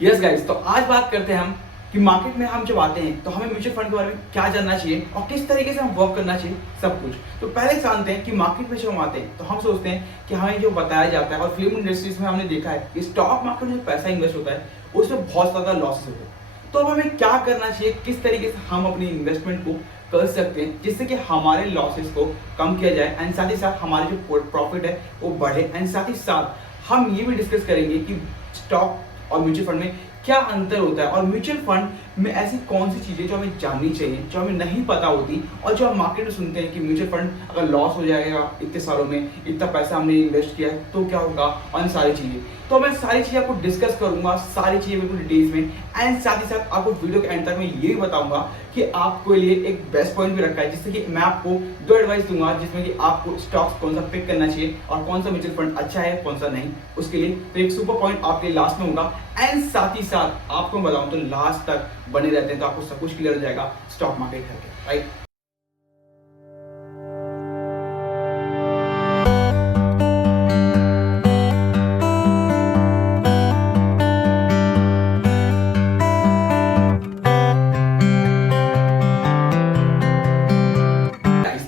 Yes guys, तो आज बात करते हैं हम कि मार्केट में हम जब आते हैं तो हमें म्यूचुअल फंड के बारे में क्या जानना चाहिए और किस तरीके से हम वर्क करना चाहिए, सब कुछ। तो पहले जानते हैं कि मार्केट में जब हम आते हैं तो हम सोचते हैं कि हमें जो बताया जाता है, और फिल्म इंडस्ट्रीज में हमने देखा है कि स्टॉक मार्केट में जो पैसा इन्वेस्ट होता है उसमें बहुत ज़्यादा लॉसेस होते हैं। तो अब हमें क्या करना चाहिए, किस तरीके से हम अपनी इन्वेस्टमेंट को कर सकते हैं जिससे कि हमारे लॉसेस को कम किया जाए एंड साथ ही साथ हमारे जो प्रॉफिट है वो बढ़े। एंड साथ ही साथ हम ये भी डिस्कस करेंगे कि स्टॉक और म्यूचुअल फंड में क्या अंतर होता है और म्यूचुअल फंड में ऐसी कौन सी चीजें जो हमें जाननी चाहिए, जो हमें नहीं पता होती, और जो हम मार्केट में सुनते हैं कि म्यूचुअल फंड अगर लॉस हो जाएगा इतने सालों में, इतना पैसा हमने इन्वेस्ट किया है तो क्या होगा, और सारी चीजें। तो मैं सारी चीजें आपको डिस्कस करूंगा, सारी चीजें बिल्कुल डिटेल्स में। एंड साथ ही साथ आपको वीडियो के एंड तक मैं ये भी बताऊंगा कि आपके लिए एक बेस्ट पॉइंट भी रखा है, जिससे कि मैं आपको दो एडवाइस दूंगा जिसमें कि आपको स्टॉक्स कौन सा पिक करना चाहिए और कौन सा म्यूचुअल फंड अच्छा है कौन सा नहीं, उसके लिए तो एक सुपर पॉइंट आपके लास्ट में होगा। एंड साथ ही साथ आपको बताऊं तो लास्ट तक बने रहते हैं तो आपको सब कुछ क्लियर हो जाएगा स्टॉक मार्केट करके, राइट।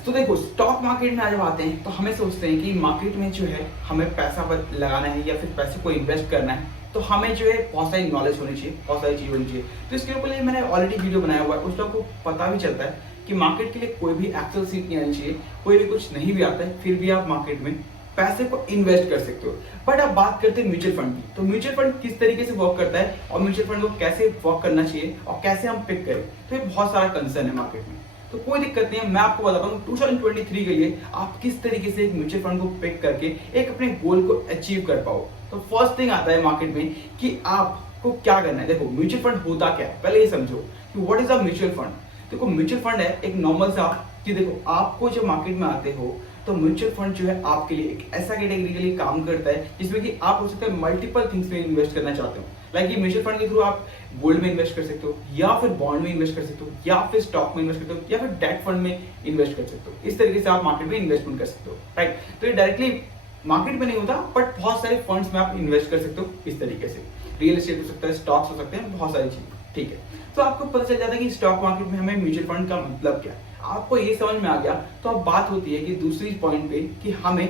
तो देखो, स्टॉक मार्केट में जब आते हैं तो हमें सोचते हैं कि मार्केट में जो है हमें पैसा लगाना है या फिर पैसे को इन्वेस्ट करना है, तो हमें जो है बहुत सारी नॉलेज होनी चाहिए, बहुत सारी चीज़ होनी चाहिए। तो इसके ऊपर मैंने ऑलरेडी वीडियो बनाया हुआ है, उस लोगों को पता भी चलता है कि मार्केट के लिए कोई भी एक्सेल सीट नहीं आनी चाहिए, कोई भी कुछ नहीं भी आता है फिर भी आप मार्केट में पैसे को इन्वेस्ट कर सकते हो। बट अब बात करते हैं म्यूचुअल फंड की, तो म्यूचुअल फंड किस तरीके से वर्क करता है और म्यूचुअल फंड को कैसे वर्क करना चाहिए और कैसे हम पिक करें, तो ये बहुत सारा कंसर्न है मार्केट में। तो कोई दिक्कत नहीं है, मैं आपको बताता हूँ 2023 के लिए आप किस तरीके से एक म्यूचुअल फंड को पिक करके एक अपने गोल को अचीव कर पाओ। तो फर्स्ट थिंग आता है मार्केट में कि आपको क्या करना है। देखो, म्यूचुअल फंड होता क्या है, पहले ये समझो कि what is a mutual fund. देखो, म्यूचुअल फंड है एक नॉर्मल सा कि देखो, आपको जब मार्केट में आते हो तो म्यूचुअल फंड जो है आपके लिए एक ऐसा कैटेगरी के लिए काम करता है जिसमें कि आप हो सकते हैं मल्टीपल थिंग्स में इन्वेस्ट करना चाहते हो। लाइक ये म्यूचुअल फंड के थ्रू आप गोल्ड में इन्वेस्ट कर सकते हो, या फिर बॉन्ड में इन्वेस्ट कर सकते हो, या फिर स्टॉक में इन्वेस्ट करते हो, या फिर डेट फंड में इन्वेस्ट कर सकते हो। इस तरीके से आप मार्केट में इन्वेस्टमेंट कर सकते हो, राइट। तो ये डायरेक्टली मार्केट में नहीं होता, बट बहुत सारे फंड्स में आप इन्वेस्ट कर सकते हो इस तरीके से। रियल एस्टेट हो सकता है, स्टॉक्स हो सकते हैं, बहुत सारी चीजें, ठीक है। तो आपको पता चल जाता है कि स्टॉक मार्केट में हमें म्यूचुअल फंड का मतलब क्या है, आपको ये समझ में आ गया। तो अब बात होती है कि दूसरी पॉइंट पे कि हमें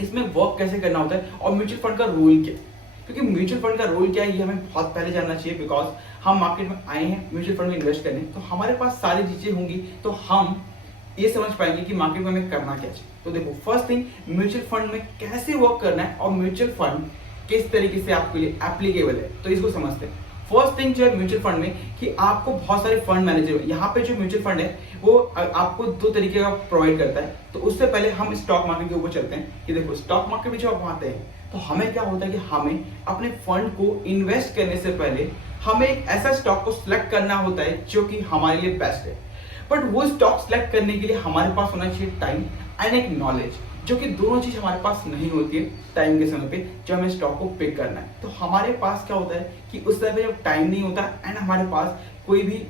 इसमें वर्क कैसे करना होता है और म्यूचुअल फंड का रोल क्या है। क्योंकि म्यूचुअल फंड का रोल क्या है ये हमें बहुत पहले जानना चाहिए, बिकॉज हम मार्केट में आए हैं म्यूचुअल फंड में इन्वेस्ट करने, तो हमारे पास सारी चीजें होंगी तो हम ये समझ पाएंगे कि मार्केट में हमें करना क्या चाहिए। तो देखो, फर्स्ट थिंग, म्यूचुअल फंड में कैसे वर्क करना है और म्यूचुअल फंड किस तरीके से आपके लिए एप्लीकेबल है, तो इसको समझते हैं। फर्स्ट थिंग जो है म्यूचुअल फंड में कि आपको बहुत सारे फंड मैनेजर, यहाँ पे जो म्यूचुअल फंड है वो आपको दो तरीके का प्रोवाइड करता है। तो उससे पहले हम स्टॉक मार्केट के ऊपर चलते हैं कि देखो, स्टॉक मार्केट में जब आप आते हैं तो हमें क्या होता है कि हमें अपने फंड को इन्वेस्ट करने से पहले हमें एक ऐसा स्टॉक को सिलेक्ट करना होता है जो कि हमारे लिए बेस्ट है। बट वो स्टॉक सिलेक्ट करने के लिए हमारे पास होना चाहिए टाइम एंड एक नॉलेज, जो कि दोनों चीज हमारे पास नहीं होती है टाइम के समय पे जब हमें स्टॉक को पिक करना है। तो हमारे पास क्या होता है कि उस समय पे जब टाइम नहीं होता एंड हमारे पास कोई भी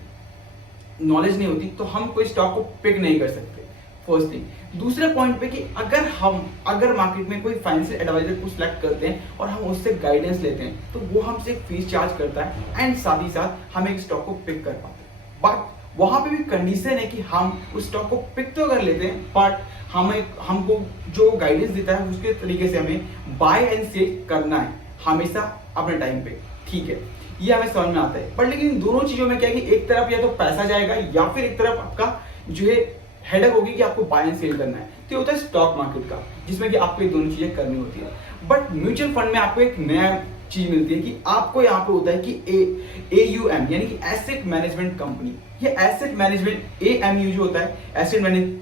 नॉलेज नहीं होती तो हम कोई स्टॉक को पिक नहीं कर सकते, फर्स्ट थिंग। दूसरे पॉइंट पे कि अगर मार्केट में कोई फाइनेंशियल एडवाइजर को सिलेक्ट करते हैं और हम उससे गाइडेंस लेते हैं तो वो हमसे एक फीस चार्ज करता है एंड साथ ही साथ हम एक स्टॉक को पिक कर पाते हैं। बट वहां पे भी कंडीशन है कि हम उस स्टॉक को पिक तो कर लेते हैं, बट हमको जो गाइडेंस देता है उसके तरीके से हमें बाय एंड सेल करना है हमेशा अपने टाइम पे, ठीक है। ये हमें समझ में आता है। बट लेकिन इन दोनों चीजों में क्या है कि एक तरफ या तो पैसा जाएगा या फिर एक तरफ आपका जो है हेडक होगी कि आपको बाय एंड सेल करना है। तो ये होता है स्टॉक मार्केट का, जिसमें कि आपको ये दोनों चीजें करनी होती है। बट म्यूचुअल फंड में आपको एक नया चीज मिलती है कि आपको यहाँ पे होता है कि AUM यानी कि एसेट मैनेजमेंट कंपनी। ये एसेट मैनेजमेंट AMU जो होता है एसेट मैनेज,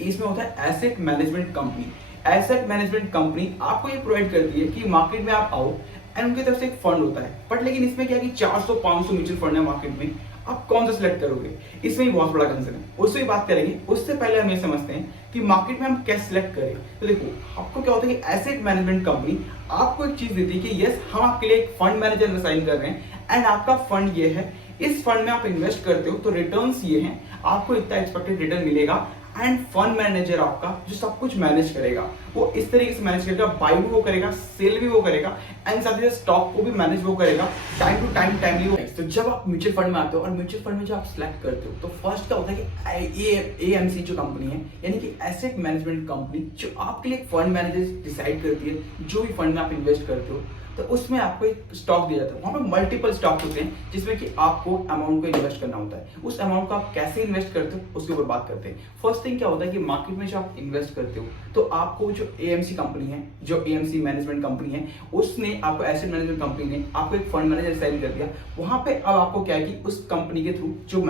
इसमें होता है asset management company. Asset management company आपको ये प्रोवाइड करती है कि मार्केट में आप आओ एंड उनकी तरफ से एक फंड होता है। बट लेकिन इसमें क्या है कि 400-500 म्यूचुअल फंड है मार्केट में, आप कौन सा सिलेक्ट करोगे, इसमें भी बहुत बड़ा कंसर्न है, उससे भी बात करेंगे। उससे पहले हम ये समझते हैं कि मार्केट में हम कैसे सिलेक्ट करें। तो देखो, आपको क्या होता है कि एसेट मैनेजमेंट कंपनी आपको एक चीज देती है कि यस, हम आपके लिए एक फंड मैनेजर असाइन कर रहे हैं एंड आपका फंड ये है, इस फंड में आप इन्वेस्ट करते हो तो रिटर्न्स ये हैं, आपको इतना एक्सपेक्टेड रिटर्न मिलेगा एंड फंड मैनेजर आपका जो सब कुछ मैनेज करेगा, वो इस तरीके से मैनेज करेगा, बाई भी वो करेगा, सेल भी वो करेगा, एंड साथ ही स्टॉक को भी मैनेज वो करेगा, टाइम टू टाइम टाइमली वो। तो जब आप म्यूचुअल फंड में आते हो और म्यूचुअल फंड में जब आप सिलेक्ट करते हो, तो फर्स्ट क्या होता है कि एएमसी जो कंपनी है, यानी कि एसेट मैनेजमेंट कंपनी, जो आपके लिए फंड मैनेजर डिसाइड करती है जो भी फंड में आप इन्वेस्ट करते हो, तो उसमें आपको एक स्टॉक दिया जाता है। वहाँ पे मल्टीपल स्टॉक होते हैं जिसमें कि आपको अमाउंट को इन्वेस्ट करना होता है। उस अमाउंट को आप कैसे इन्वेस्ट करते हो उसके ऊपर बात करते हैं। फर्स्ट थिंग क्या होता है कि मार्केट में जो आप इन्वेस्ट करते हो, तो आपको जो एएमसी कंपनी है, जो एएमसी मैनेजमेंट कंपनी है, उसने आपको, एसेट मैनेजमेंट कंपनी ने आपको एक फंड मैनेजर साइन कर दिया। वहाँ पे अब आपको क्या है कि उस कंपनी के थ्रू जो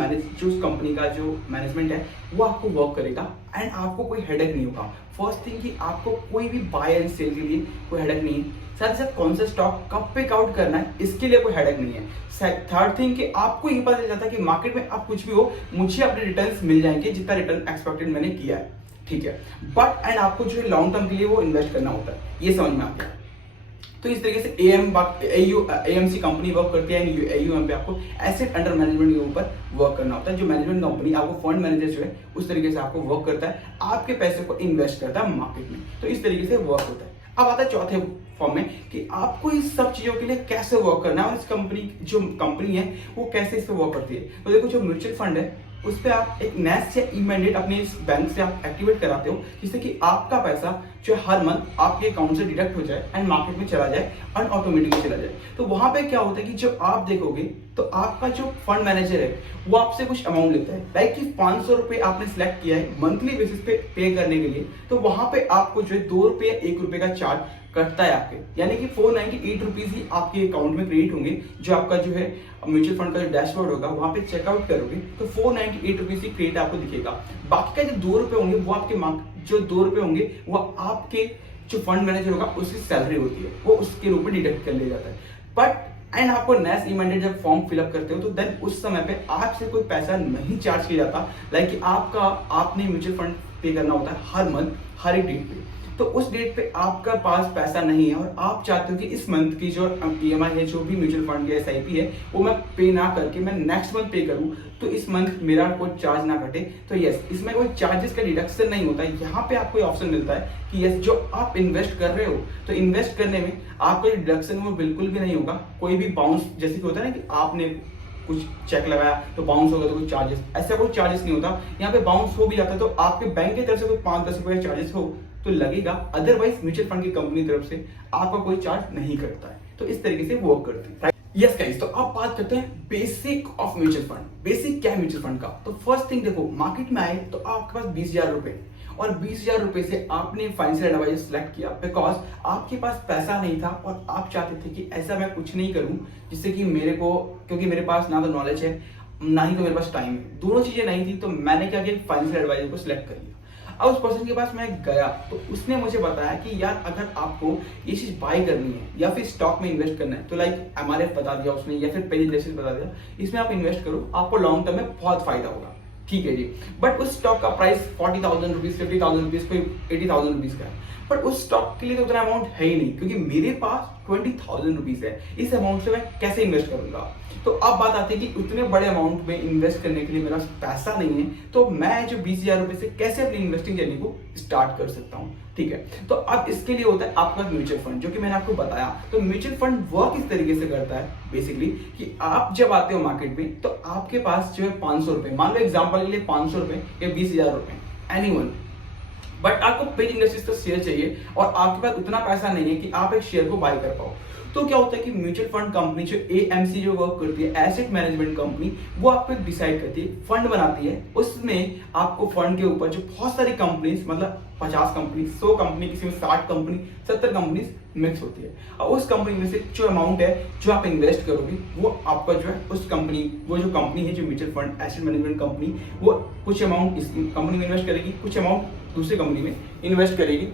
उस कंपनी का जो मैनेजमेंट है वो आपको वर्क करेगा, एंड आपको कोई हेडेक नहीं होगा। फर्स्ट थिंग कि आपको कोई भी बाय एंड सेल के लिए कोई हेडेक नहीं है। साथ ही साथ कौन सा स्टॉक कब पिक आउट करना है इसके लिए कोई हेडेक नहीं है। थर्ड थिंग कि आपको ये पता चल जाता है कि मार्केट में आप कुछ भी हो, मुझे अपने रिटर्न्स मिल जाएंगे जितना रिटर्न एक्सपेक्टेड मैंने किया है, ठीक है। बट एंड आपको जो है लॉन्ग टर्म के लिए वो इन्वेस्ट करना होता है, ये समझ में आ गया। तो इस तरीके से एएमसी कंपनी वर्क करती है, एयूएम पे आपको एसेट अंडर मैनेजमेंट के ऊपर वर्क करना होता है। जो मैनेजमेंट कंपनी आपको फंड मैनेजर जो है उस तरीके से आपको वर्क करता है, आपके पैसे को इन्वेस्ट करता है मार्केट में। तो इस तरीके से वर्क होता है। अब आता है चौथे फॉर्म में कि आपको इस सब चीजों के लिए कैसे वर्क करना है और इस कंपनी है वो कैसे इस पे वर्क करती है। तो देखो, जो म्यूचुअल फंड है उस पर आप एक नेस्ट या ई मैंडेट अपने इस बैंक से आप एक्टिवेट कराते हो, जिससे कि आपका पैसा जो हर मंथ आपके अकाउंट से डिडक्ट हो जाए एंड मार्केट में चला जाए और ऑटोमेटिकली चला जाए। तो वहां पे क्या होता है कि जब आप देखोगे तो आपका जो फंड मैनेजर है वो आपसे कुछ अमाउंट लेता है, लाइक कि 500 रुपए आपने सिलेक्ट किया है मंथली बेसिस पे करने के लिए, तो वहां पे आपको जो है 2 रुपए या 1 रुपए का चार्ज कटता है आपके, यानी कि 498 रुपीज ही आपके अकाउंट में क्रेडिट होंगे। जो आपका जो है म्यूचुअल फंड का जो डैशबोर्ड होगा वहां पे चेकआउट करोगे तो 498 रुपीज ही क्रेडिट आपको दिखेगा। बाकी का जो 2 रुपए होंगे वो आपके जो 2 रुपए होंगे वो आपके जो फंड मैनेजर होगा उसकी सैलरी होती है, वो उसके रूप में डिडक्ट कर लिया जाता है। बट एंड आपको नेस ई मैंडेट जब फॉर्म फिलअप करते हो तो देन उस समय पे आपसे कोई पैसा नहीं चार्ज किया जाता, लाइक कि आपने म्यूचुअल फंड पे करना होता है हर मंथ, हर एक डेट पे। तो उस डेट पे आपका पास पैसा नहीं है और आप चाहते हो कि इस मंथ की जो ईएमआई है, जो भी म्यूचुअल फंड की एसआईपी है, वो मैं पे ना करके मैं नेक्स्ट मंथ पे करूं, तो इस मंथ मेरा कोई चार्ज ना कटे। तो यस, इसमें कोई चार्जेस का डिडक्शन नहीं होता है। यहाँ पे आपको ऑप्शन मिलता है कि यस, जो आप इन्वेस्ट कर रहे हो तो इन्वेस्ट करने में आपको डिडक्शन वो बिल्कुल भी नहीं होगा। कोई भी बाउंस जैसे कि होता है ना कि आपने कुछ चेक लगाया तो बाउंस हो गया तो कोई चार्जेस, ऐसा कोई चार्जेस नहीं होता। यहाँ पे बाउंस हो भी जाता है तो आपके बैंक की तरफ से कोई 5-10 रुपए चार्जेस हो तो लगेगा, अदरवाइज म्यूचुअल फंड की कंपनी की तरफ से आपका कोई चार्ज नहीं करता है। तो इस तरीके से वर्क करती है। यस गाइस, तो अब बात करते हैं basic of mutual fund. Basic क्या है म्यूचुअल फंड का? तो फर्स्ट थिंग देखो, मार्केट में आए तो आपके पास 20,000 रुपए, और 20,000 रुपए से आपने फाइनेंशियल एडवाइजर सिलेक्ट किया बिकॉज आपके पास पैसा नहीं था और आप चाहते थे कि ऐसा मैं कुछ नहीं करूं जिससे कि क्योंकि मेरे पास ना तो नॉलेज है ना ही तो मेरे पास टाइम है, दोनों चीजें नहीं थी। तो मैंने क्या किया, फाइनेंशियल एडवाइजर को सिलेक्ट कर लिया। अब उस पर्सन के पास मैं गया तो उसने मुझे बताया कि यार अगर आपको ये चीज बाय करनी है या फिर स्टॉक में इन्वेस्ट करना है तो लाइक एमआरएफ बता दिया उसने या फिर पेनी इंडस्ट्रीज बता दिया, इसमें आप इन्वेस्ट करो, आपको लॉन्ग टर्म में बहुत फायदा होगा। ठीक है जी, बट उस स्टॉक का प्राइस 40,000 रुपीज, 50,000 रुपीज, कोई 80,000 रुपीज का है, बट उस स्टॉक के लिए तो उतना अमाउंट है ही नहीं क्योंकि मेरे पास 20,000 रुपीज है। इस अमाउंट से मैं कैसे इन्वेस्ट करूंगा? तो अब बात आती है कि उतने बड़े अमाउंट में इन्वेस्ट करने के लिए मेरा पैसा नहीं है, तो मैं जो 20,000 रुपए से कैसे अपनी इन्वेस्टिंग जर्नी को स्टार्ट कर सकता हूँ। ठीक है, तो अब इसके लिए होता है आपके पास म्यूचुअल फंड, जो कि मैंने आपको बताया। तो म्यूचुअल फंड वर्क इस तरीके से करता है बेसिकली कि आप जब आते हो मार्केट में तो आपके पास जो है 500 रुपए, मान लो एग्जाम्पल के लिए 500 रुपए या 20,000 रुपए, एनीवन, बट आपको पेज इंडस्ट्रीज का शेयर चाहिए और आपके पास उतना पैसा नहीं है कि आप एक शेयर को बाय कर पाओ। तो क्या होता है कि म्यूचुअल फंड कंपनी जो एएमसी जो वर्क करती है, एसेट मैनेजमेंट कंपनी, वो आपको डिसाइड करती है, फंड बनाती है। उसमें आपको फंड के ऊपर जो बहुत सारी कंपनीज, मतलब 50 कंपनी, 100 कंपनी, किसी में 60 कंपनी, 70 कंपनी मिक्स होती है। और उस कंपनी में से जो अमाउंट है जो आप इन्वेस्ट करोगे वो आपका जो है उस कंपनी, वो जो कंपनी है जो mutual fund asset management company, वो कुछ अमाउंट इस कंपनी में इन्वेस्ट करेगी, कुछ अमाउंट दूसरी कंपनी में इन्वेस्ट करेगी,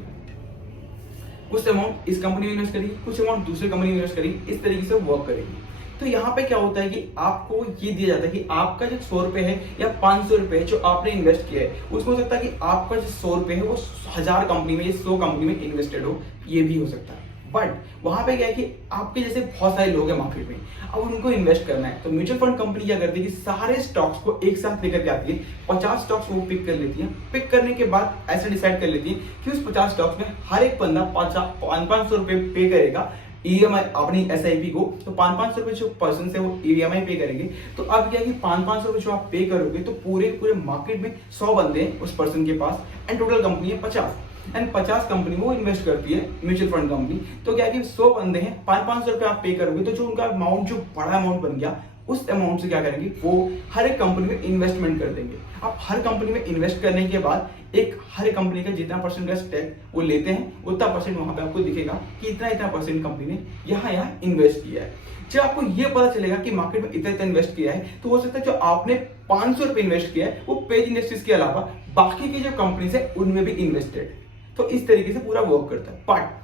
कुछ अमाउंट इस कंपनी में इन्वेस्ट करेगी, कुछ अमाउंट दूसरी कंपनी में इन्वेस्ट करेगी, इस तरीके से वर्क करेगी। तो यहाँ पे क्या होता है कि आपको ये दिया जाता है कि आपका जो 100 रुपए है या 500 रुपए जो आपने इन्वेस्ट किया है, उसमें हो सकता है कि आपका जो 100 रुपए है वो 1000 कंपनी में या 100 कंपनी में इन्वेस्टेड हो, ये भी हो सकता है। बट वहां पे क्या है कि आपके जैसे बहुत सारे लोग हैं मार्केट में, अब उनको इन्वेस्ट करना है, तो म्यूचुअल फंड कंपनी क्या करती है कि सारे स्टॉक्स को एक साथ लेकर के आती है, 50 स्टॉक्स वो पिक कर लेती है। पिक करने के बाद ऐसे डिसाइड कर लेती है कि उस 50 स्टॉक्स में हर एक बंदा 500 रुपए पे करेगा ईएमआई अपनी एसआईपी को। तो 500 रुपए जो पर्सन है वो ईएमआई पे करेंगे। तो अब क्या है कि 500 रुपए जो आप पे करोगे तो पूरे पूरे मार्केट में 100 बंदे हैं उस पर्सन के पास, एंड टोटल कंपनी है 50, एंड 50 कंपनी वो इन्वेस्ट करती है म्यूचुअल फंड कंपनी। तो क्या है कि 100 बंदे हैं, 500 रुपए आप पे करोगे, तो जो उनका अमाउंट जो बड़ा अमाउंट बन गया, उस अमाउंट से क्या करेंगे वो हर एक कंपनी में इन्वेस्टमेंट कर देंगे। अब हर कंपनी में इन्वेस्ट करने के बाद एक हर एक कंपनी का जितना परसेंट का स्टेक वो लेते हैं, उतना परसेंट वहां पे आपको दिखेगा कि इतना इतना परसेंट कंपनी ने यहाँ इन्वेस्ट किया है। जब आपको ये पता चलेगा कि मार्केट में इतना इतना इन्वेस्ट किया है, तो हो सकता है जो आपने 500 रुपए इन्वेस्ट किया है वो पेज इंडस्ट्रीज के अलावा बाकी की जो कंपनीज है उनमें भी इन्वेस्टेड। तो इस तरीके से पूरा वर्क करता है। बट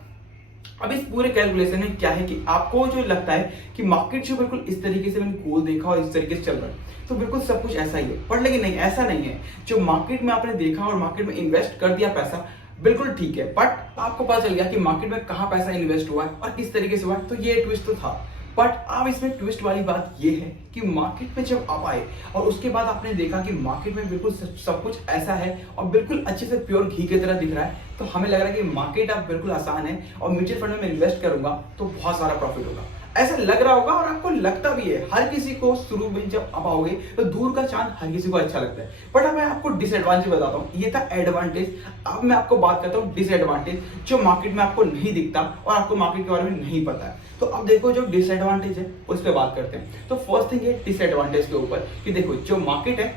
अब इस पूरे कैलकुलेशन में क्या है कि आपको जो लगता है कि मार्केट जो बिल्कुल इस तरीके से मैंने गोल देखा और इस तरीके से चल रहा है, तो बिल्कुल सब कुछ ऐसा ही है, पर लेकिन नहीं, ऐसा नहीं है। जो मार्केट में आपने देखा और मार्केट में इन्वेस्ट कर दिया पैसा, बिल्कुल ठीक है, बट आपको पता चल गया कि मार्केट में कहाँ पैसा इन्वेस्ट हुआ है और किस तरीके से हुआ है, तो ये ट्विस्ट तो था। बट अब इसमें ट्विस्ट वाली बात ये है कि मार्केट में जब आप आए और उसके बाद आपने देखा कि मार्केट में बिल्कुल सब कुछ ऐसा है और बिल्कुल अच्छे से प्योर घी की तरह दिख रहा है, तो हमें लग रहा है कि मार्केट अब बिल्कुल आसान है और म्यूचुअल फंड में इन्वेस्ट करूंगा तो बहुत सारा प्रॉफिट होगा, ऐसा लग रहा होगा और आपको लगता भी है। हर किसी को शुरू में जब आप आओगे तो दूर का चांद हर किसी को अच्छा लगता है। बट अब मैं आपको डिसएडवांटेज बताता हूँ, ये था एडवांटेज। अब मैं आपको बात करता हूँ डिसएडवांटेज, जो मार्केट में आपको नहीं दिखता और आपको मार्केट के बारे में नहीं पता है। तो अब देखो जो डिसएडवांटेज है उस पर बात करते हैं। तो फर्स्ट थिंग है डिसएडवांटेज के ऊपर कि देखो जो मार्केट है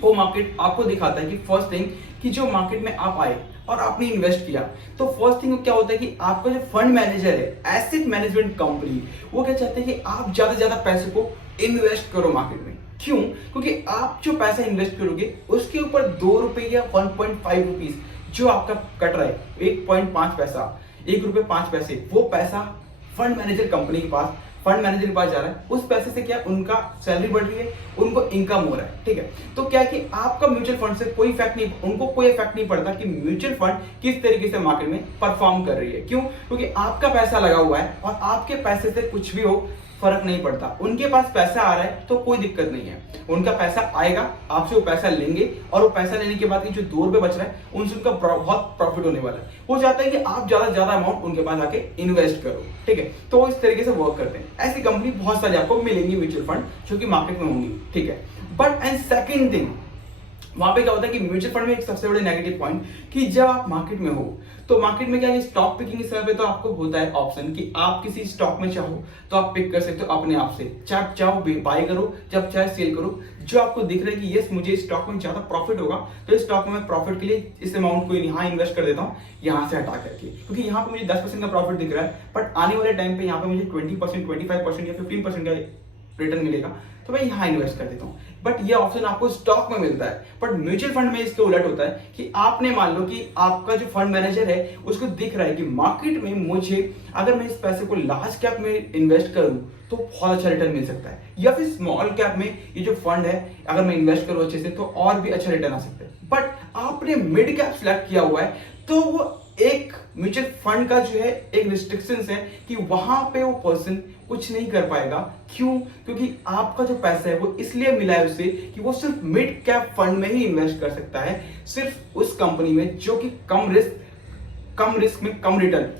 वो मार्केट आपको दिखाता है कि फर्स्ट थिंग कि जो मार्केट में आप आए और आपने इन्वेस्ट किया, तो फर्स्ट थिंग क्या होता है कि आपका जो फंड मैनेजर है, एसेट मैनेजमेंट कंपनी, वो क्या चाहते हैं कि आप ज्यादा से ज्यादा पैसे को इन्वेस्ट करो मार्केट में। क्यों? क्योंकि आप जो पैसा इन्वेस्ट करोगे उसके ऊपर 2 रुपए या 1.5 रुपीज जो आपका कट रहा है, 1.5 पैसा, 1 रुपए 5 पैसे, वो पैसा फंड मैनेजर कंपनी के पास, फंड मैनेजर के पास जा रहा है। उस पैसे से क्या उनका सैलरी बढ़ रही है, उनको इनकम हो रहा है, ठीक है। तो क्या है कि आपका म्यूचुअल फंड से कोई इफेक्ट नहीं, उनको कोई इफेक्ट नहीं पड़ता कि म्यूचुअल फंड किस तरीके से मार्केट में परफॉर्म कर रही है। क्यों? क्योंकि आपका पैसा लगा हुआ है और आपके पैसे से कुछ भी हो फर्क नहीं पड़ता। उनके पास पैसा आ रहा है तो कोई दिक्कत नहीं है, उनका पैसा आएगा, आपसे वो पैसा लेंगे और वो पैसा लेने के बाद जो 2 रुपए बच रहा है उनसे उनका बहुत प्रॉफिट होने वाला है। वो चाहता है कि आप ज्यादा से ज्यादा अमाउंट उनके पास आके इन्वेस्ट करो, ठीक है। तो इस तरीके से वर्क करते हैं। ऐसी कंपनी बहुत सारी आपको मिलेंगी म्यूचुअल फंड जो कि मार्केट में होंगी, ठीक है। बट एंड सेकेंड थिंग, वहां पे क्या होता है कि म्यूचुअल फंड में एक सबसे बड़े नेगेटिव पॉइंट कि जब आप मार्केट में हो तो मार्केट में क्या है, स्टॉक पिकिंग के समय पे तो आपको होता है ऑप्शन कि आप किसी स्टॉक में चाहो तो आप पिक कर सकते हो अपने आप से, चाहे आप चाहो बाय करो, जब चाहे सेल करो। जो आपको दिख रहा है कि यस मुझे स्टॉक में ज्यादा प्रॉफिट होगा तो इस स्टॉक में मैं प्रॉफिट के लिए इस अमाउंट को यहाँ इन्वेस्ट कर देता हूँ, यहाँ से हटा करके, क्योंकि यहाँ पे मुझे 10% का प्रॉफिट दिख रहा है, बट आने वाले टाइम पे यहाँ पे मुझे 20%, 25% या 15% का रिटर्न मिलेगा, तो मैं यहाँ इन्वेस्ट कर देता हूँ। बट ये ऑप्शन आपको स्टॉक में मिलता है, बट म्यूचुअल फंड में इसके उलट होता है कि आपने मान लो कि आपका जो फंड मैनेजर है उसको दिख रहा है कि मार्केट में मुझे अगर मैं इस पैसे को लार्ज कैप में इन्वेस्ट करूं तो बहुत अच्छा रिटर्न मिल सकता है, या फिर स्मॉल कैप में ये जो फंड है अगर मैं इन्वेस्ट करूं अच्छे से तो और भी अच्छा रिटर्न आ सकता है। बट आपने मिड कैप सिलेक्ट किया हुआ है तो वो एक म्यूचुअल फंड का जो है एक रिस्ट्रिक्शंस है कि वहां पे वो पर्सन कुछ नहीं कर पाएगा। क्यों? क्योंकि आपका जो पैसा है वो इसलिए मिला है उसे कि वो सिर्फ मिड कैप फंड में ही इन्वेस्ट कर सकता है, सिर्फ उस कंपनी में जो कि कम रिस्क में कम रिटर्न,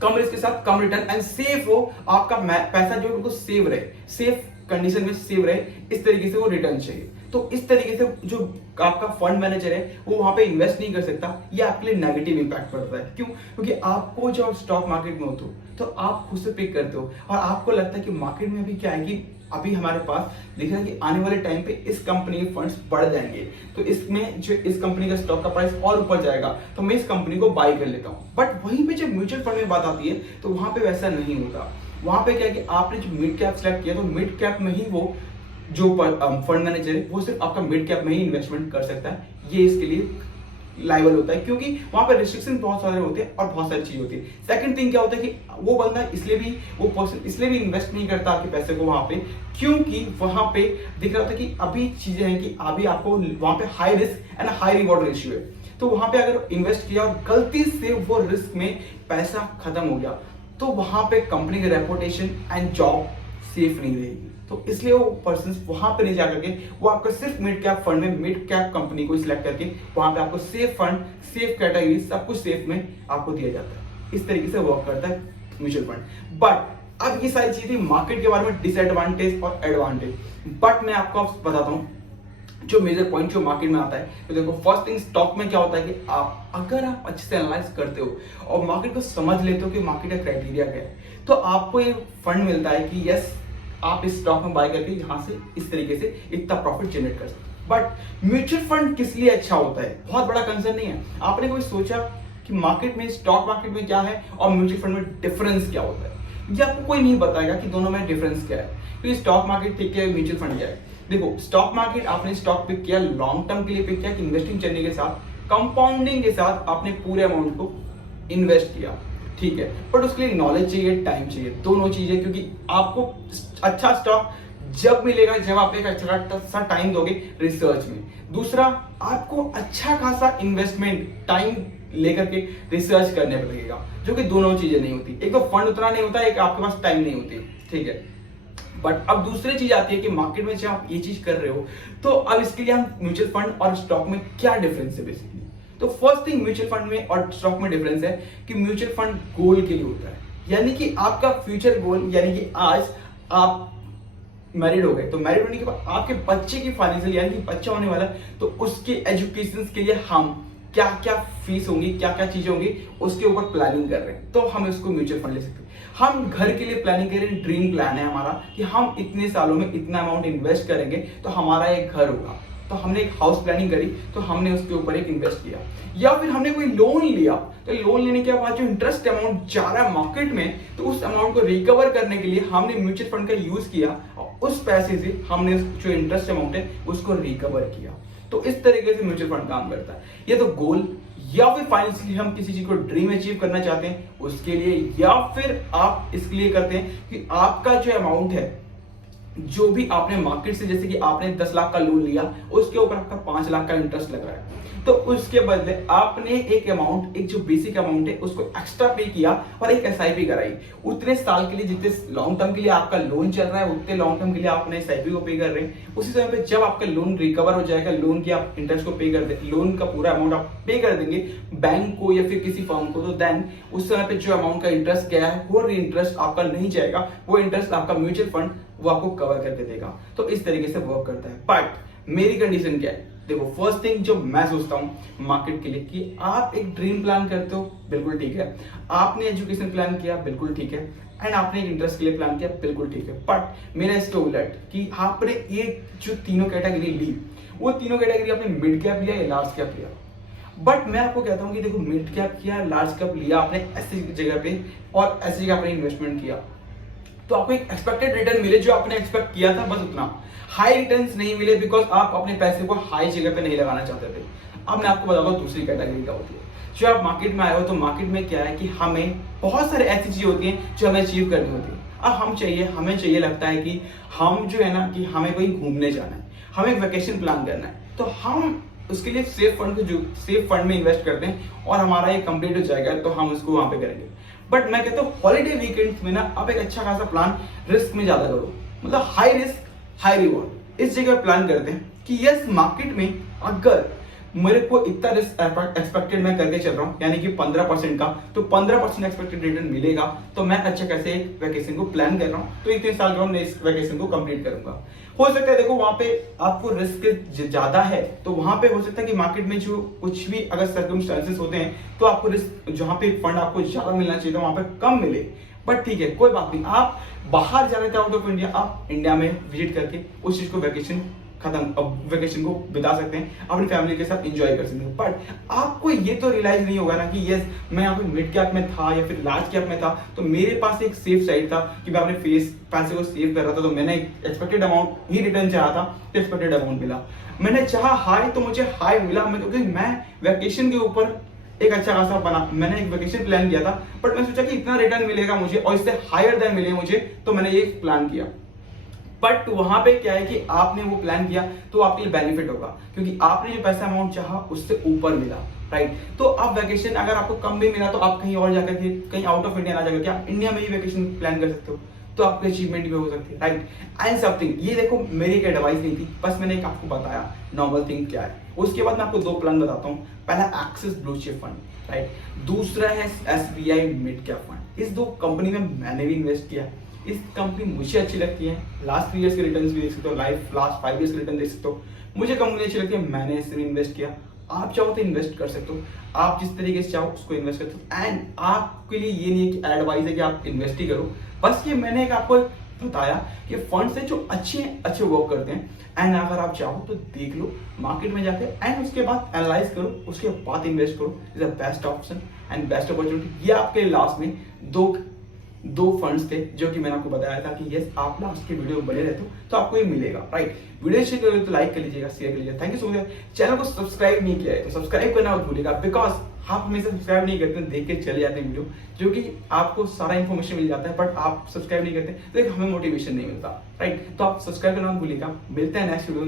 कम रिस्क के साथ कम रिटर्न एंड सेफ हो, आपका पैसा जो है उनको सेव रहे, सेफ कंडीशन में सेव रहे, इस तरीके से वो रिटर्न चाहिए। तो इस तरीके से जो आपका फंड मैनेजर है वो वहां पे इन्वेस्ट नहीं कर सकता, ये आपके लिए नेगेटिव इंपैक्ट पड़ता है। क्यों? क्योंकि आपको जो स्टॉक मार्केट में होते हो तो आप खुद से पिक करते हो और आपको लगता है कि मार्केट में अभी क्या है कि अभी हमारे पास दिख रहा है कि आने वाले टाइम पे इस कंपनी के फंड्स बढ़ जाएंगे, तो इसमें जो इस कंपनी का स्टॉक का प्राइस और ऊपर जाएगा तो मैं इस कंपनी को बाय कर लेता हूँ। बट वहीं पे जब म्यूचुअल फंड में बात आती है तो वहां पे वैसा नहीं होता। वहां पे क्या है कि आपने जो मिड कैप सेलेक्ट किया तो मिड कैप में ही वो जो फंड मैनेजर है वो सिर्फ आपका मिड कैप में ही इन्वेस्टमेंट कर सकता है, ये इसके लिए लाइबल होता है, क्योंकि वहां पे रिस्ट्रिक्शन बहुत सारे होते हैं और बहुत सारी चीज होती है। सेकंड थिंग क्या होता है कि वो बंदा इसलिए भी वो पर्सन इसलिए भी इन्वेस्ट नहीं करता आपके पैसे को वहां पे, क्योंकि वहां पे दिख रहा होता है कि अभी चीजें हैं कि अभी आपको वहां पे high risk and high reward ratio है। तो वहां पे अगर इन्वेस्ट किया और गलती से वो रिस्क में पैसा खत्म हो गया, तो वहां पे कंपनी की रेपुटेशन एंड जॉब सेफ नहीं रहेगी। तो इसलिए वो पर्सन वहां पे नहीं जाकर के वो आपका सिर्फ मिड कैप फंड में मिड कैप कंपनी को सिलेक्ट करके वहां पे आपको सेफ फंड, सेफ कैटेगरी, सब कुछ सेफ में आपको दिया जाता है। इस तरीके से वर्क करता है म्यूचुअल फंड। बट अब ये सारी चीजें मार्केट के बारे में डिसएडवांटेज और एडवांटेज, बट मैं आपको बताता हूँ जो मेजर पॉइंट जो मार्केट में आता है। तो देखो, फर्स्ट थिंग, स्टॉक में क्या होता है कि अगर आप अच्छे से एनालाइज करते हो और मार्केट को समझ लेते हो कि मार्केट का क्राइटेरिया क्या है, तो आपको ये फंड मिलता है कि यस, आप इस स्टॉक में बाय करके यहां से इस तरीके से इतना प्रॉफिट जनरेट कर सकते हो। बट म्यूचुअल फंड किस लिए अच्छा होता है, बहुत बड़ा कंसर्न नहीं है। आपने कोई सोचा कि मार्केट में, स्टॉक मार्केट में क्या है और म्यूचुअल फंड में डिफरेंस क्या होता है? ये आपको कोई नहीं बताएगा कि दोनों में डिफरेंस क्या है। तो स्टॉक मार्केट ठीक है, म्यूचुअल फंड क्या है? देखो, स्टॉक मार्केट आपने स्टॉक पिक किया, लॉन्ग टर्म के लिए पिक किया कि इन्वेस्टिंग करने के साथ, कंपाउंडिंग के साथ आपने पूरे अमाउंट को इन्वेस्ट किया, ठीक है। बट उसके लिए नॉलेज चाहिए, टाइम चाहिए, दोनों चीजें, क्योंकि आपको अच्छा स्टॉक जब मिलेगा जब आप एक अच्छा टाइम दोगे रिसर्च में। दूसरा, आपको अच्छा खासा इन्वेस्टमेंट टाइम लेकर के रिसर्च करने पर लगेगा, जो कि दोनों चीजें नहीं होती। एक तो फंड उतना नहीं होता, एक आपके पास टाइम नहीं होती, ठीक है। बट अब दूसरी चीज आती है कि मार्केट में जब आप ये चीज कर रहे हो, तो अब इसके लिए हम म्यूचुअल फंड और स्टॉक में क्या डिफरेंस है बेसिकली। तो फर्स्ट थिंग, म्यूचुअल फंड में और स्टॉक में डिफरेंस है कि म्यूचुअल फंड गोल के लिए होता है, यानी कि आपका फ्यूचर गोल, यानी कि आज आप मैरिड हो गए, तो मैरिड होने के बाद आपके बच्चे की फाइनेंशियल, यानी कि बच्चा होने वाला है, तो उसके एजुकेशन के लिए हम क्या क्या फीस होंगी, क्या क्या चीजें होंगी, उसके ऊपर प्लानिंग कर रहे हैं, तो हम इसको म्यूचुअल फंड ले सकते हैं। हम घर के लिए प्लानिंग कर रहे हैं, ड्रीम प्लान है हमारा कि हम इतने सालों में इतना अमाउंट इन्वेस्ट करेंगे तो हमारा एक घर होगा, तो हमने एक हाउस प्लानिंग करी, तो हमने उसके ऊपर एक इन्वेस्ट किया। या फिर हमने कोई लोन लिया, तो लोन लेने के बाद जो इंटरेस्ट अमाउंट जा रहा है मार्केट में, तो उस अमाउंट को रिकवर करने के लिए हमने म्यूचुअल फंड का यूज किया और उस पैसे से हमने जो इंटरेस्ट अमाउंट है उसको रिकवर किया। तो इस तरीके से म्यूचुअल फंड काम करता है। ये तो गोल, या फिर फाइनेंशियली हम किसी चीज को ड्रीम अचीव करना चाहते हैं उसके लिए, या फिर आप इसके लिए करते हैं कि आपका जो अमाउंट है, जो भी आपने मार्केट से, जैसे कि आपने 10 लाख का लोन लिया, उसके ऊपर आपका 5 लाख का इंटरेस्ट लग रहा है, तो उसके बदले आपने एक अमाउंट, एक जो बेसिक अमाउंट है उसको एक्स्ट्रा पे किया और एक एसआईपी कराई। उतने साल के लिए, जितने लॉन्ग टर्म के लिए आपका लोन चल रहा है, उतने लॉन्ग टर्म के लिए आपने एसआईपी को पे कर रहे हैं। उसी समय पे जब आपका लोन रिकवर हो जाएगा, लोन की आप इंटरेस्ट को पे कर दे, लोन का पूरा अमाउंट आप पे कर देंगे बैंक को या फिर किसी फर्म को, तो देन उस समय पे जो अमाउंट का इंटरेस्ट गया है वो इंटरेस्ट आपका नहीं जाएगा, वो इंटरेस्ट आपका म्यूचुअल फंड वो आपको कवर करके देगा। तो इस तरीके से वर्क करता है। बट मेरी कंडीशन क्या है? देखो, फर्स्ट थिंग जो मैं सोचता हूं मार्केट के लिए कि आप एक ड्रीम प्लान करते हो, बिल्कुल ठीक है। आपने एजुकेशन प्लान किया, बिल्कुल ठीक है। एंड आपने एक इंटरेस्ट के लिए प्लान किया, बिल्कुल ठीक है। बट मेरा इसके उलट कि आपने ये जो तीनों कैटेगरी ली, वो तीनों कैटेगरी आपने मिड कैप लिया या लार्ज कैप लिया। बट मैं आपको कहता हूं कि देखो, मिड कैप किया, लार्ज कैप लिया आपने ऐसी जगह पे और ऐसी जगह आपने इन्वेस्टमेंट किया, तो आपको एक एक्सपेक्टेड रिटर्न मिले जो आपने एक्सपेक्ट किया था, बस उतना। हाई रिटर्न्स नहीं मिले बिकॉज आप अपने पैसे को हाई जगह पे नहीं लगाना चाहते थे। अब मैं आपको बताता हूँ दूसरी कैटेगरी क्या होती है। जो आप मार्केट में आए हो, तो मार्केट में क्या है कि हमें बहुत सारे ऐसी चीजें होती हैं जो हमें अचीव करनी होती है। अब हमें चाहिए लगता है कि हम जो है ना, कि हमें कहीं घूमने जाना है, हमें एक वेकेशन प्लान करना है, तो हम उसके लिए सेफ फंड में इन्वेस्ट करते हैं और हमारा ये कंप्लीट हो जाएगा तो हम उसको वहां पे करेंगे। बट मैं कहता हूँ हॉलीडे वीकेंड्स में ना आप एक अच्छा खासा प्लान रिस्क में ज्यादा करो, मतलब हाई रिस्क हाई रिवॉर्ड। इस जगह प्लान करते हैं कि यस, मार्केट में अगर मेरे को इतना रिस्क एक्सपेक्टेड मैं करके चल रहा हूँ, यानी कि 15% का, तो 15% एक्सपेक्टेड रिटर्न मिलेगा, तो मैं अच्छा कैसे वैकेशन को प्लान कर रहा हूँ, तो इतने साल के बाद मैं इस वैकेशन को कंप्लीट करूंगा। हो सकता है देखो वहां पे आपको रिस्क ज्यादा है, तो वहां पे हो सकता है कि मार्केट में जो कुछ भी अगर सर्कमस्टेंसेस होते हैं, तो आपको रिस्क, जहां पे फंड आपको ज्यादा मिलना चाहिए था वहां पे कम मिले। बट ठीक है, कोई बात नहीं, आप बाहर जाना चाहो तो इंडिया, आप इंडिया में विजिट करके उस चीज को वेकेशन को बिता सकते हैं, अपनी फैमिली के साथ एंजॉय कर सकते हैं। बट आपको ये तो रियलाइज नहीं होगा ना कि यस, मैं यहाँ पे मिड कैप में था या फिर लार्ज कैप में था, तो मेरे पास एक सेफ साइड था कि मैं अपने पैसे को सेव कर रहा था, तो मैंने एक्सपेक्टेड अमाउंट ही रिटर्न चाहा था, तो एक्सपेक्टेड अमाउंट मिला। मैंने चाहा हाई, तो मुझे हाई मिला, क्योंकि मैं वैकेशन के ऊपर एक अच्छा खासा बना, मैंने एक वैकेशन प्लान किया था, बट मैं सोचा कि इतना रिटर्न मिलेगा मुझे और इससे हायर देन मिले मुझे, तो मैंने ये प्लान किया। बट वहां पे क्या है कि आपने वो प्लान किया तो आपके लिए बेनिफिट होगा, क्योंकि आपने जो पैसा अमाउंट चाहा उससे ऊपर मिला। राइट। तो आप वैकेशन अगर आपको कम भी मिला तो आप कहीं और जाकर के, कहीं आउट ऑफ इंडिया ना जाकर के आप इंडिया में ही वैकेशन प्लान कर सकते हो, तो आपकी अचीवमेंट भी हो सकती है, राइट। एंड समथिंग, ये देखो मेरी एक एडवाइस नहीं थी, बस मैंने एक आपको बताया नॉर्मल थिंग क्या है। उसके बाद मैं आपको 2 प्लान बताता हूँ। पहला axis blue chip fund, right. दूसरा है SBI मिड कैप फंड। इस 2 कंपनी में मैंने भी इन्वेस्ट किया है। इस कंपनी मुझे अच्छी लगती है, लास्ट 3 इयर्स के रिटर्न्स भी देख सकते हो, लास्ट 5 इयर्स के रिटर्न देख सकते हो। मुझे कंपनी अच्छी लगती है, मैंने इसमें इन्वेस्ट किया। आप चाहो तो इन्वेस्ट कर सकते हो, आप जिस तरीके से चाहो उसको इन्वेस्ट कर सकते हो। एंड आपके लिए ये नहीं है कि एडवाइस है कि आप इन्वेस्ट ही करो, बस ये मैंने एक आपको बताया कि फंड्स है जो अच्छे वर्क करते हैं। एंड अगर आप चाहो तो देख लो मार्केट में जाके, एंड उसके बाद एनालाइज करो, उसके बाद इन्वेस्ट करो। Is a best option and best opportunity. ये आपके लास्ट में दो फंड्स थे जो कि मैंने आपको बताया था कि यस आप लास्ट के वीडियो बने रहते हो तो आपको ये मिलेगा, राइट। वीडियो शेयर करोगे तो लाइक कर लीजिएगा, शेयर कर लीजिएगा। Thank you so much. Channel को सब्सक्राइब नहीं किया है तो सब्सक्राइब करना मत भूलिएगा, बिकॉज आप हमेशा सब्सक्राइब नहीं करते, देख के चले जाते हैं वीडियो, जो कि आपको सारा इन्फॉर्मेशन मिल जाता है, बट आप सब्सक्राइब नहीं करते तो एक हमें मोटिवेशन नहीं मिलता, राइट। तो आप सब्सक्राइब करना मत भूलिएगा। मिलते हैं नेक्स्ट वीडियो।